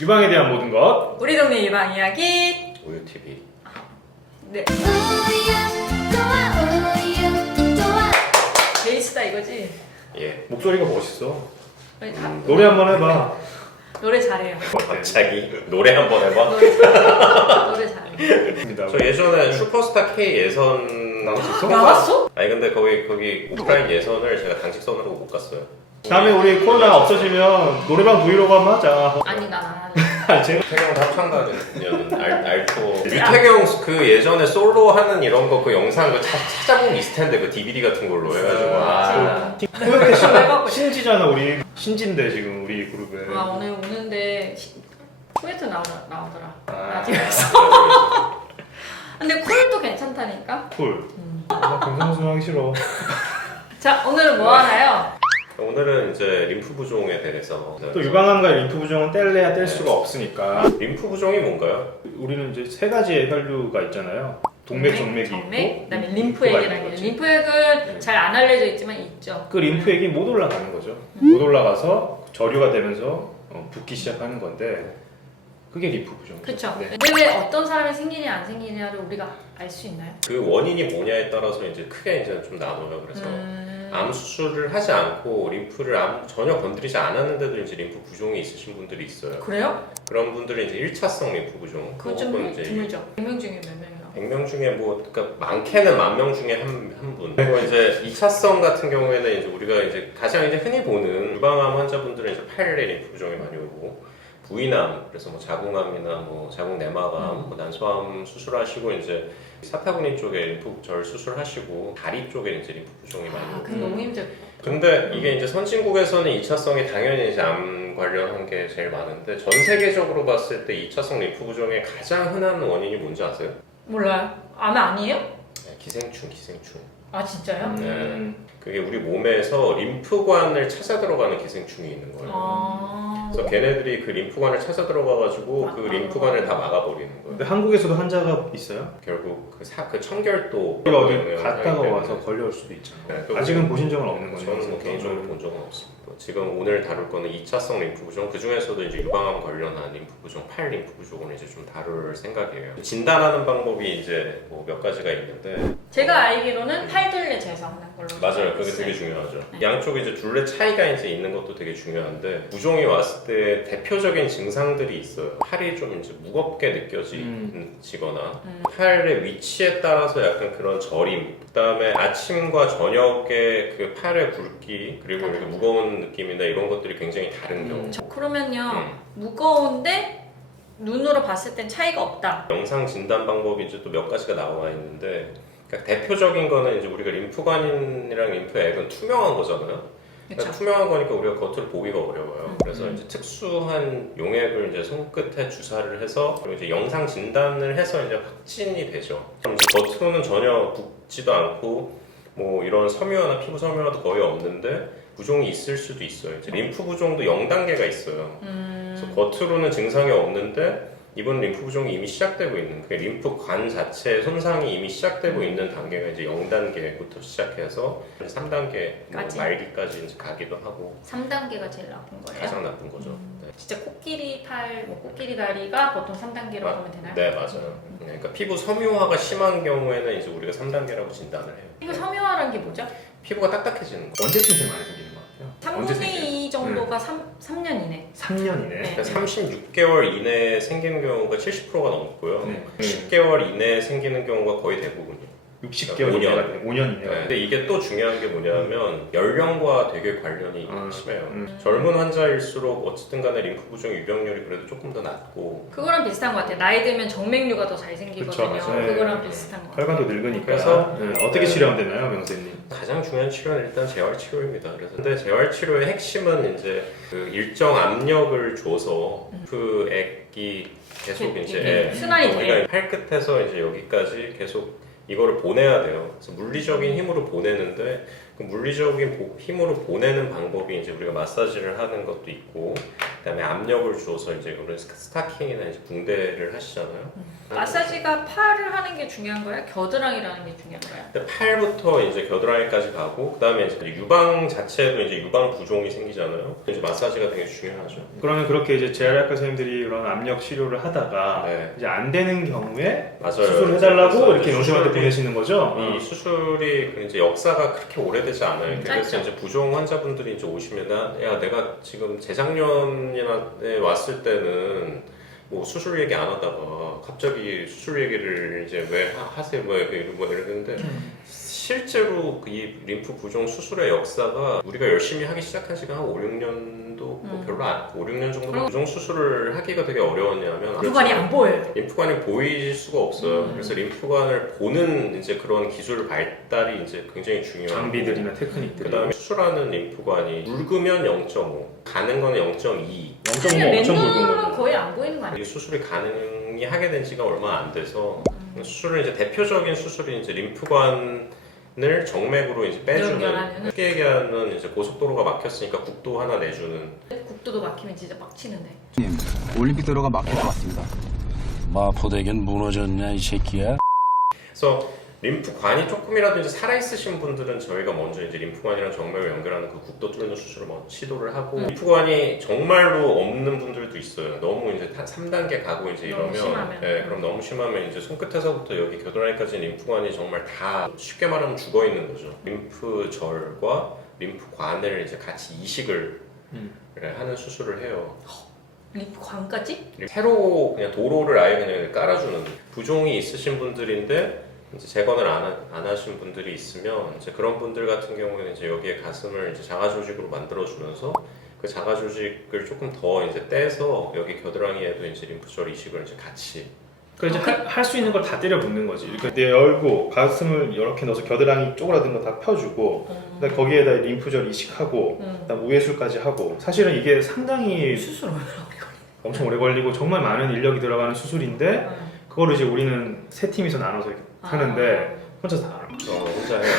유방에 대한 모든 것. 우리 동네 유방 이야기. 우유TV. 네. 우유 좋아 우유 좋아 베이스다 이거지. 예. 목소리가 멋있어. 아니, 노래 한번 해봐. 노래 잘해요. 갑자기 노래 한번 해봐. 노래 잘해요. 저 예전에 슈퍼스타 K 예선 나갔었어? 나갔어? 아니 근데 거기 오프라인 예선을 제가 당직선으로 못 갔어요. 다음에 우리 코로나 없어지면 노래방 브이로그 한번 하자. 아니 난 안 할래. 제가 유태경 합창단이었거든요. 알토. 유태경 그 예전에 솔로 하는 이런 거 그 영상 그 찾아보면 있을 텐데 그 DVD 같은 걸로 해가지고. 해봐고 신지잖아 우리. 신지인데 지금 우리 그룹에. 아 오늘 오는데 코멘트 나오더라. 아. 라디오에서. 근데 쿨도 괜찮다니까. 쿨. 나 경상수 하기 싫어. 자 오늘은 뭐 하나요? 오늘은 이제 림프 부종에 대해서 또 유방암과 림프 부종은 뗄래야 뗄 수가 없으니까. 림프 부종이 뭔가요? 우리는 이제 세 가지의 혈류가 있잖아요. 동맥, 정맥이 정맥, 있고, 그다음에 림프가 림프액이라는 있는 게 거지. 림프액은 잘 안 알려져 있지만 있죠. 그 림프액이 못 올라가는 거죠. 못 올라가서 저류가 되면서 붓기 시작하는 건데 그게 림프 부종. 그렇죠. 네. 근데 왜 어떤 사람이 생기냐 안 생기냐를 우리가 알 수 있나요? 그 원인이 뭐냐에 따라서 이제 크게 이제 좀 나눠요. 그래서 암 수술을 하지 않고 림프를 전혀 건드리지 않았는데도 이제 림프 부종이 있으신 분들이 있어요. 그래요? 그런 분들은 이제 1차성 림프 부종. 그건 좀 드물죠. 100명 중에 몇 명이요? 100명 중에 뭐 그러니까 많게는 10,000명 중에 한 분. 그리고 이제 2차성 같은 경우에는 이제 우리가 이제 가장 이제 흔히 보는 유방암 환자분들은 이제 팔에 림프 부종이 많이 오고 부인암, 그래서 뭐 자궁암이나 뭐 자궁 내막암, 뭐 난소암 수술하시고 이제 사타구니 쪽에 림프절 수술하시고 다리 쪽에 이제 림프 부종이 많이 오고. 그건 너무 힘들어. 근데 이게 이제 선진국에서는 2차성이 당연히 이제 암 관련한 게 제일 많은데 전 세계적으로 봤을 때 2차성 림프 부종의 가장 흔한 원인이 뭔지 아세요? 몰라요. 암 아니에요? 네, 기생충. 아 진짜요? 네. 그게 우리 몸에서 림프관을 찾아 들어가는 기생충이 있는 거예요. 아. 그래서 걔네들이 그 림프관을 찾아 들어가가지고 그 림프관을 다 막아버리는 거예요. 근데 한국에서도 환자가 있어요? 결국 그 청결도 우리가 어디 갔다가 와서 걸려올 수도 있잖아요. 네, 아직은 보신 적은 없는 거죠? 저는 뭐 개인적으로 본 적은 없습니다. 지금 오늘 다룰 거는 2차성 림프 부종, 그 중에서도 이제 유방암 관련한 림프 부종, 팔 림프 부종을 이제 좀 다룰 생각이에요. 진단하는 방법이 이제 뭐 몇 가지가 있는데 제가 알기로는 팔둘레 재서하는 걸로. 맞아요. 알고 그게 있어요. 되게 중요하죠. 네. 양쪽에 이제 둘레 차이가 이제 있는 것도 되게 중요한데 부종이 왔을 때 대표적인 증상들이 있어요. 팔이 좀 이제 무겁게 느껴지거나 팔의 위치에 따라서 약간 그런 저림, 그다음에 아침과 저녁에 그 팔의 굵기 그리고 이렇게 무거운 느낌이나 이런 것들이 굉장히 다른 경우. 그러면요 무거운데 눈으로 봤을 땐 차이가 없다. 영상 진단 방법이 이제 또 몇 가지가 나와 있는데 그러니까 대표적인 거는 이제 우리가 림프관이랑 림프액은 투명한 거잖아요. 그렇죠. 투명한 거니까 우리가 겉으로 보기가 어려워요. 그래서 이제 특수한 용액을 이제 손끝에 주사를 해서 그리고 이제 영상 진단을 해서 이제 확진이 되죠. 이제 겉으로는 전혀 붓지도 않고 뭐 이런 섬유화나 피부 섬유화도 거의 없는데 부종이 있을 수도 있어요. 이제 림프 부종도 0단계가 있어요. 그래서 겉으로는 증상이 없는데 이번 림프 부종이 이미 시작되고 있는 그 림프관 자체의 손상이 이미 시작되고 있는 단계가 이제 0단계부터 시작해서 3단계 뭐 까지. 말기까지 이제 가기도 하고 3단계가 제일 나쁜 거예요? 가장 나쁜 거죠. 네. 진짜 코끼리 팔, 뭐 코끼리 다리가 보통 3단계로 보면 되나요? 네 맞아요. 그러니까 피부 섬유화가 심한 경우에는 이제 우리가 3단계라고 진단을 해요. 이거 섬유화라는 게 뭐죠? 피부가 딱딱해지는 거. 언제쯤 제일 많이 생기는 것 같아요? 언제 3분의 생겨요? 2 정도가 3년 이내. 3년이네. 네. 그러니까 36개월 이내에 생기는 경우가 70%가 넘고요. 네. 10개월 이내에 생기는 경우가 거의 대부분이에요. 60개월 5년. 이내가 되네. 5년 이내가 네. 근데 이게 또 중요한 게 뭐냐면 연령과 되게 관련이 심해요. 젊은 환자일수록 어쨌든 간에 림프 부종 유병률이 그래도 조금 더 낮고 그거랑 비슷한 것 같아요. 나이 들면 정맥류가 더 잘 생기거든요. 그쵸, 맞아요. 그거랑 비슷한 것 같아요. 혈관도 늙으니까. 그래서 어떻게 치료하면 되나요, 변호사님? 가장 중요한 치료는 일단 재활 치료입니다. 그래서 근데 재활 치료의 핵심은 이제 그 일정 압력을 줘서 림프액이 계속 이제 순환이 돼요. 우리가 팔 끝에서 이제 여기까지 계속 이거를 보내야 돼요. 그래서 물리적인 힘으로 보내는데 그 물리적인 힘으로 보내는 방법이 이제 우리가 마사지를 하는 것도 있고 그다음에 압력을 주어서 이제 그런 스타킹이나 이제 붕대를 하시잖아요. 마사지가 팔을 하는 게 중요한 거야? 겨드랑이라는 게 중요한 거야? 근데 팔부터 이제 겨드랑이까지 가고 그다음에 이제 유방 자체도 이제 유방 부종이 생기잖아요. 이제 마사지가 되게 중요하죠. 그러면 그렇게 이제 재활의학과 선생님들이 그런 압력 치료를 하다가 네. 이제 안 되는 경우에 맞아요. 수술을 해달라고 그래서 이렇게 영수한테 수술이- 보내시는 거죠? 이 수술이 이제 역사가 그렇게 오래되지 않아요. 그래서 짧죠. 이제 부종 환자분들이 이제 오시면 야 내가 지금 재작년에 왔을 때는 뭐 수술 얘기 안 하다가 갑자기 수술 얘기를 이제 왜 하세요 뭐 이러는데 실제로 이 림프 부종 수술의 역사가 우리가 열심히 하기 시작한 지가 한 5, 6년도 뭐 별로 안 5, 6년 정도 부종 수술을 하기가 되게 어려웠냐면 림프관이 안 보여요. 림프관이 보일 수가 없어요. 그래서 림프관을 보는 이제 그런 기술 발달이 이제 굉장히 중요하고 장비들이나 테크닉들이 그다음에 수술하는 림프관이 묽으면 0.5, 가는 거는 0.2. 0.5 엄청 굵은 맨눈은 거죠. 거의 안 보이는 거 아니야? 이게 수술이 가능히 하게 된 지가 얼마 안 돼서 수술은 이제 대표적인 수술이 이제 림프관을 정맥으로 이제 빼주는 연결하는? 쉽게 얘기하면 이제 고속도로가 막혔으니까 국도 하나 내주는 국도도 막히면 진짜 빡치는데. 올림픽 도로가 막힐 것 같습니다. 마포대교는 무너졌냐 이 새끼야? 그래서 림프관이 조금이라도 이제 살아있으신 분들은 저희가 먼저 이제 림프관이랑 정맥을 연결하는 그 국도 뚫는 수술을 먼저 시도를 하고 림프관이 정말로 없는 분들도 있어요. 너무 이제 3단계 가고 이제 너무 이러면 심하면. 그럼 너무 심하면 이제 손끝에서부터 여기 겨드랑이까지 림프관이 정말 다 쉽게 말하면 죽어 있는 거죠. 림프절과 림프관을 이제 같이 이식을 하는 수술을 해요. 림프관까지? 새로 그냥 도로를 아예 그냥 깔아주는 부종이 있으신 분들인데 이제 재건을 안 하신 분들이 있으면 이제 그런 분들 같은 경우에는 이제 여기에 가슴을 이제 자가 조직으로 만들어주면서 그 자가 조직을 조금 더 이제 떼서 여기 겨드랑이에도 이제 림프절 이식을 이제 같이 그러니까 이제 할 수 있는 걸 다 때려 붓는 거지. 이렇게 내 열고 가슴을 이렇게 넣어서 겨드랑이 쪼그라든 거 다 펴주고 그다음 거기에다 림프절 이식하고 그다음 우회술까지 하고 사실은 이게 상당히 수술 얼마나 엄청 오래 걸리고 정말 많은 인력이 들어가는 수술인데 그거를 이제 우리는 세 팀이서 나눠서 이렇게 하는데 혼자 다 하는 거죠. 혼자 해요.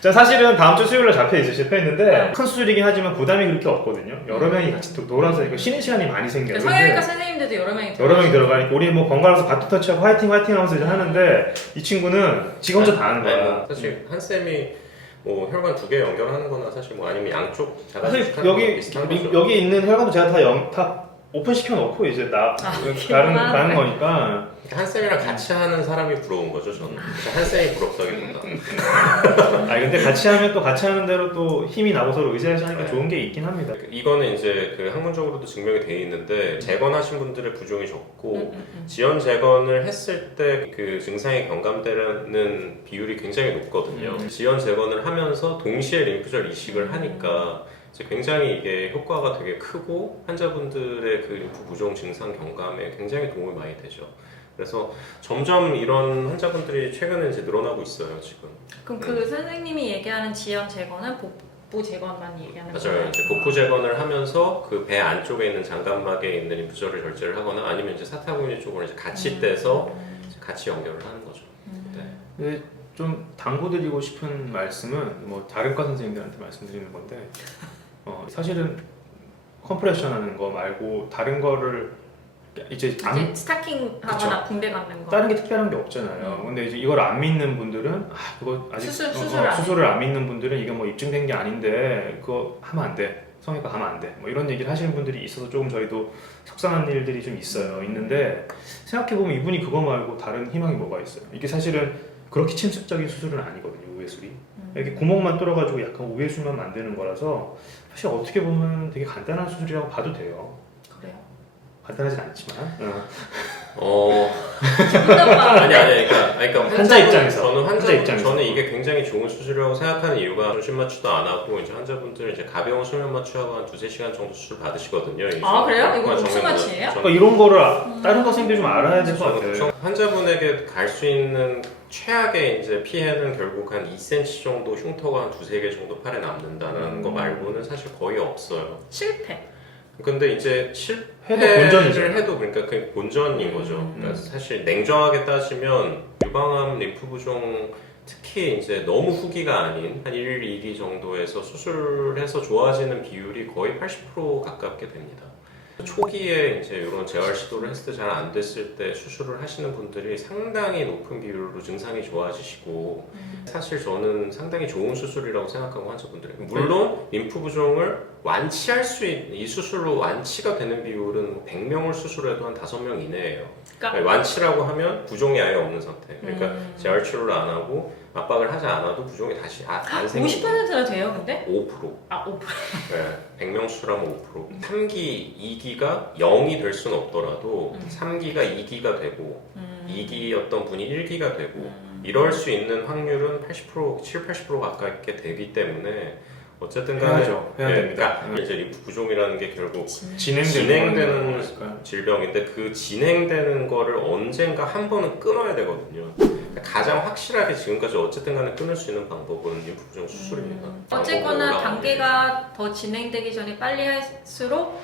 저 사실은 다음 주 수요일에 잡혀 있는데 큰 수술이긴 하지만 부담이 그렇게 없거든요. 여러 명이 같이 놀아서 이거 쉬는 시간이 많이 생겨요. 성형외과 선생님들도 여러 명이 여러 명이 들어가니까 우리 뭐 번갈아서 바톤 터치하고 화이팅 하면서 이제 하는데 이 친구는 지가 혼자 다 하는 거야. 뭐 사실 한 쌤이 뭐 혈관 2개 연결하는 거나 사실 뭐 아니면 양쪽 자가 사실 조직하는 거나 여기 비슷한 거죠. 여기 있는 혈관도 제가 다 오픈 시켜 놓고 이제 가는 거니까. 한 쌤이랑 같이 하는 사람이 부러운 거죠 저는. 한 쌤이 부럽다기보다. 아니 근데 같이 하면 또 같이 하는 대로 또 힘이 나고 서로 의지해서 하니까 좋은 게 있긴 합니다. 이거는 이제 그 학문적으로도 증명이 돼 있는데 재건하신 분들의 부종이 적고 지연 재건을 했을 때 그 증상이 경감되는 비율이 굉장히 높거든요. 지연 재건을 하면서 동시에 림프절 이식을 하니까 이제 굉장히 이게 효과가 되게 크고 환자분들의 그 림프 부종 증상 경감에 굉장히 도움이 많이 되죠. 그래서 점점 이런 환자분들이 최근에 이제 늘어나고 있어요 지금. 그럼 그 선생님이 얘기하는 지연 제거는 복부 제거만 얘기하는 거예요? 맞아요. 이제 복부 재건을 하면서 그 배 안쪽에 있는 장갑막에 있는 림프절을 절제를 하거나 아니면 이제 사타구니 쪽을 이제 같이 떼서 이제 같이 연결을 하는 거죠. 네. 근데 좀 당부드리고 싶은 말씀은 뭐 다른 과 선생님들한테 말씀드리는 건데 사실은 컴프레션 하는 거 말고 다른 거를 이제 스타킹 하거나 붕대 감는 거. 다른 게 특별한 게 없잖아요. 근데 이제 이걸 안 믿는 분들은 그거 아직 수술을 안 믿는 분들은 이게 뭐 입증된 게 아닌데 그거 하면 안 돼. 성형외과 가면 안 돼. 뭐 이런 얘기를 하시는 분들이 있어서 조금 저희도 속상한 일들이 좀 있는데 생각해 보면 이분이 그거 말고 다른 희망이 뭐가 있어요? 이게 사실은 그렇게 침습적인 수술은 아니거든요. 우회술이. 이렇게 구멍만 뚫어가지고 약간 우회술만 만드는 거라서 사실 어떻게 보면 되게 간단한 수술이라고 봐도 돼요. 그래요? 간단하진 않지만. 아니 그러니까 환자 입장에서 저는 환자 입장에서 저는 이게 굉장히 좋은 수술이라고 생각하는 이유가 중심 마취도 안 하고 이제 환자분들은 이제 가벼운 수면 마취하고 한 2-3시간 정도 수술 받으시거든요. 아 그래요? 이거 무슨 마취예요? 그러니까 이런 거를 다른 선생님들이 좀 알아야 될 것 같아요. 환자분에게 갈 수 있는 최악의 이제 피해는 결국 한 2cm 정도 흉터가 한 2-3개 정도 팔에 남는다는 거 말고는 사실 거의 없어요. 실패. 근데 이제 본전이죠. 해도 그러니까 그게 본전인 거죠. 그러니까 사실 냉정하게 따지면 유방암 림프 부종 특히 이제 너무 후기가 아닌 한 1, 2기 정도에서 수술해서 좋아지는 비율이 거의 80% 가깝게 됩니다. 초기에 이제 이런 재활 시도를 했을 때 잘 안 됐을 때 수술을 하시는 분들이 상당히 높은 비율로 증상이 좋아지시고 사실 저는 상당히 좋은 수술이라고 생각하고 환자분들이 물론 림프 부종을 완치할 수 있는 이 수술로 완치가 되는 비율은 100명을 수술해도 한 5명 이내예요. 그러니까 완치라고 하면 부종이 아예 없는 상태. 그러니까 재활 치료를 안 하고 압박을 하지 않아도 부종이 다시 안 생기고 50%나 돼요, 근데? 5%. 아, 5%. 네, 100명 수술하면 5%. 3기, 2기가 0이 될 수는 없더라도 3기가 2기가 되고 2기였던 분이 1기가 되고 이럴 수 있는 확률은 80%, 70-80% 가깝게 되기 때문에 어쨌든 간에 해야 됩니다. 그러니까 이제 림프 부종이라는 게 결국 진행되는 거니까. 질병인데 그 진행되는 거를 언젠가 한 번은 끊어야 되거든요. 가장 확실하게 지금까지 어쨌든 간에 끊을 수 있는 방법은 림프 부종 수술입니다. 어쨌거나 단계가 더 진행되기 전에 빨리 할수록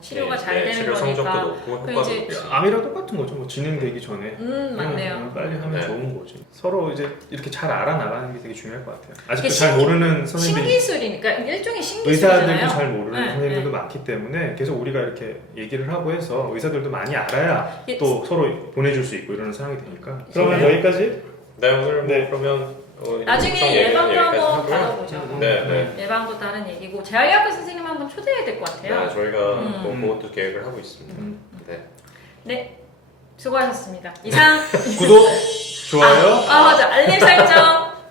치료가 잘 되는 치료 거니까. 성적도 높고 효과도 이제 높고. 암이랑 똑같은 거죠. 뭐 진행되기 전에. 맞네요. 빨리 하면 네. 좋은 거지. 서로 이제 이렇게 잘 알아나가는 게 되게 중요할 것 같아요. 아직도 이게 잘 모르는 선생님들이 신기술이니까 일종의 신기술이잖아요. 의사들도 잘 모르는 네, 선생님들도 네. 많기 때문에 계속 우리가 이렇게 얘기를 하고 해서 의사들도 많이 알아야 이게 또 서로 보내줄 수 있고 이러는 상황이 되니까. 그러면 네. 여기까지. 네 오늘 뭐 네. 그러면 나중에 예방도 한번 하고요. 다뤄보죠. 네. 예방도 다른 얘기고 재활의학과 선생님 한번 초대해야 될 것 같아요. 네, 저희가 뭐 그것도 계획을 하고 있습니다. 네. 네, 수고하셨습니다. 이상 구독, 좋아요. 맞아, 알림 설정.